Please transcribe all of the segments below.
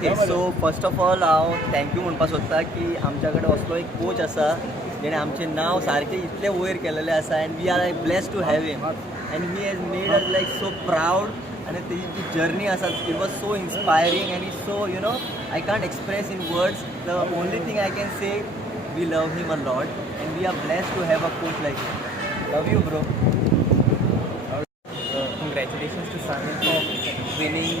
Okay, so first of all हांव thank you म्हणपाक सोदता की आमच्या कडेन असलो एक कोच आसा जेणे आमचें नांव सारकें इतलें वयर केलेलें आसा and we are like blessed to have him and he has made us like so proud आनी तेजी जी जर्नी आसा it was so inspiring and is so you know I can't express in words the only thing I can say we love him a lot and we are blessed to have a coach like him. Love you bro. Congratulations to Sahil for winning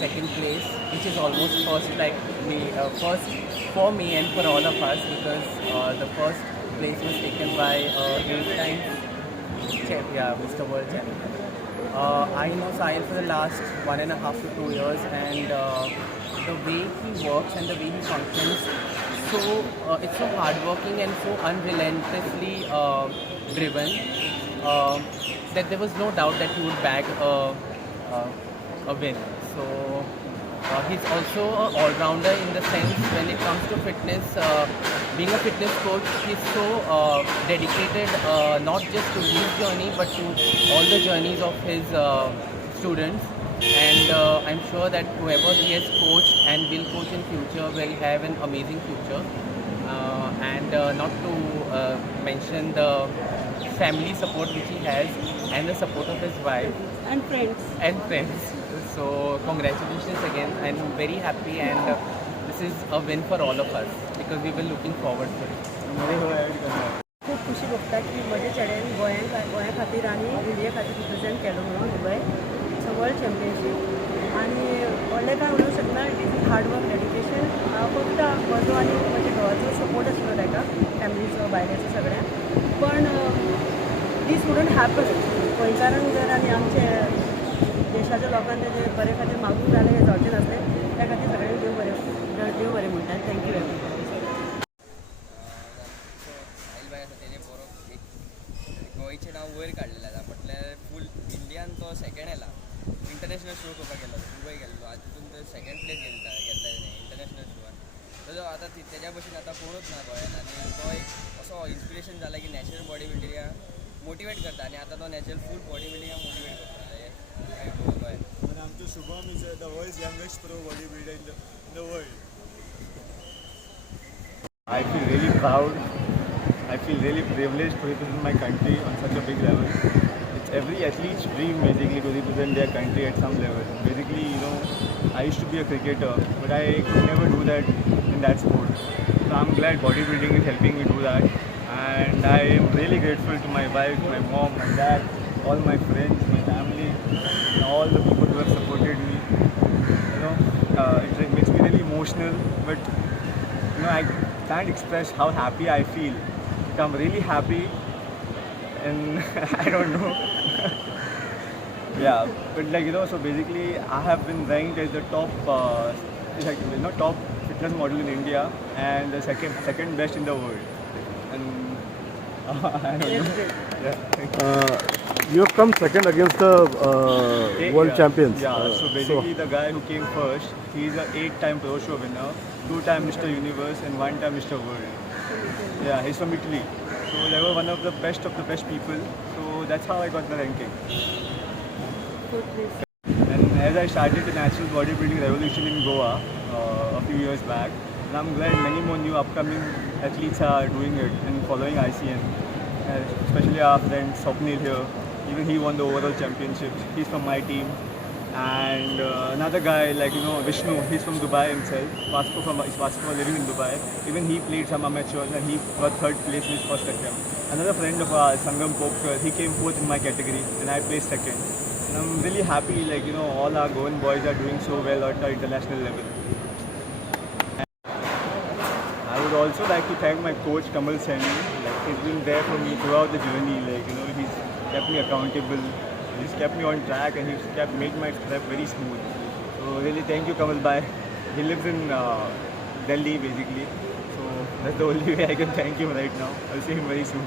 second place, which is almost first like me, first for me and for all of us, because the first place was taken by 8-time champion, Mr. World Champion. I know Sahil for the last 1.5 to 2 years, and the way he works and the way he functions, so it's so hardworking and so unrelentlessly driven. That there was no doubt that he would bag a win. So he's also an all-rounder in the sense when it comes to fitness. Being a fitness coach, he's so dedicated not just to his journey but to all the journeys of his students. And I'm sure that whoever he has coached and will coach in future will have an amazing future. And not to mention the family support which he has and the support of his wife and friends. So congratulations again. I'm very happy, and this is a win for all of us because we were looking forward to it. खूब खुशी भोगता की म्हजे चेड्यान गोंया खातीर आनी India खातीर represent केलो म्हणून दुबय वर्ल्ड चॅम्पियनशीप आनी व्हडलें कांय उलोवंक शकना. It is hard work dedication. फक्त म्हजो आनी म्हज्या घोवाचो सपोर्ट आसलो ताका फॅमिलीचो भायल्याचो सगळ्यांक. पण दीस वुडंट हॅपन गोंयकारांक जर आनी आमचे देशाच्या लोकांक तेजे बरे खातीर मागूंक जालें हें जावचें नासलें. त्या खातीर सगळ्यांक देव बरें म्हणटा. Thank you very much. गोंयचें नांव वयर काडलेलें आसा म्हटल्यार फूल इंडियान तो सेकेंड येला. इंटरनॅशनल शो करपाक गेलो दुबय गेल्लो आतां तितून तो सेकेंड प्लेस घेतला इंटरनॅशनल शोवान. ताजो आतां तेज्या भशेन आतां कोणूच ना गोंयान आनी तो एक असो इन्स्पिरेशन जाला की नॅचरल बॉडी बिल्डिंगाक मोटिवेट करता आनी आतां तो नॅचरल फूल बॉडी बिल्डिंगाक मोटिवेट करता गोंयान. And आमचो Shubham is the world's youngest pro bodybuilder in the world. I feel really proud. I feel really privileged to represent my country on such a big level. It's every athlete's dream basically to represent their country at some level. Basically, you know, I used to be a cricketer, but I could never do that in that sport. So I'm glad bodybuilding is helping me do that. And I am really grateful to my wife, my mom, my dad, all my friends, my family, and all the people who have supported me. You know, it makes me really emotional, but you know, I can't express how happy I feel. Like, I'm really happy, and I don't know. Yeah, but like, you know, so basically I have been ranked as the top, like, you know, top fitness model in India and the second best in the world. And I don't know. Yeah. You have come second against the world champions. Yeah, so basically the guy who came first, he's an 8-time Pro Show winner, 2-time Mr. Universe and 1-time Mr. World. Yeah, he's from Italy. So they were one of the best people. So that's how I got the ranking. Food, please. And as I started the natural bodybuilding revolution in Goa a few years back, and I'm glad many more new upcoming athletes are doing it and following ICN. Especially our friend Swapnil here. Even he won the overall championship. He's from my team. And another guy like Vishnu, he's from Dubai himself. Basketball living in Dubai. Even he played some amateurs and he got third place in his first attempt. Another friend of ours, Sangam Popkar, he came fourth in my category and I placed second. And I'm really happy all our Goan boys are doing so well at the international level. I would also like to thank my coach Kamal Saini. He's been there for me throughout the journey. He's kept me accountable. He's kept me on track and he's kept made my prep very smooth. So really thank you Kamal Bhai. He lives in Delhi basically. So that's the only way I can thank him right now. I'll see him very soon.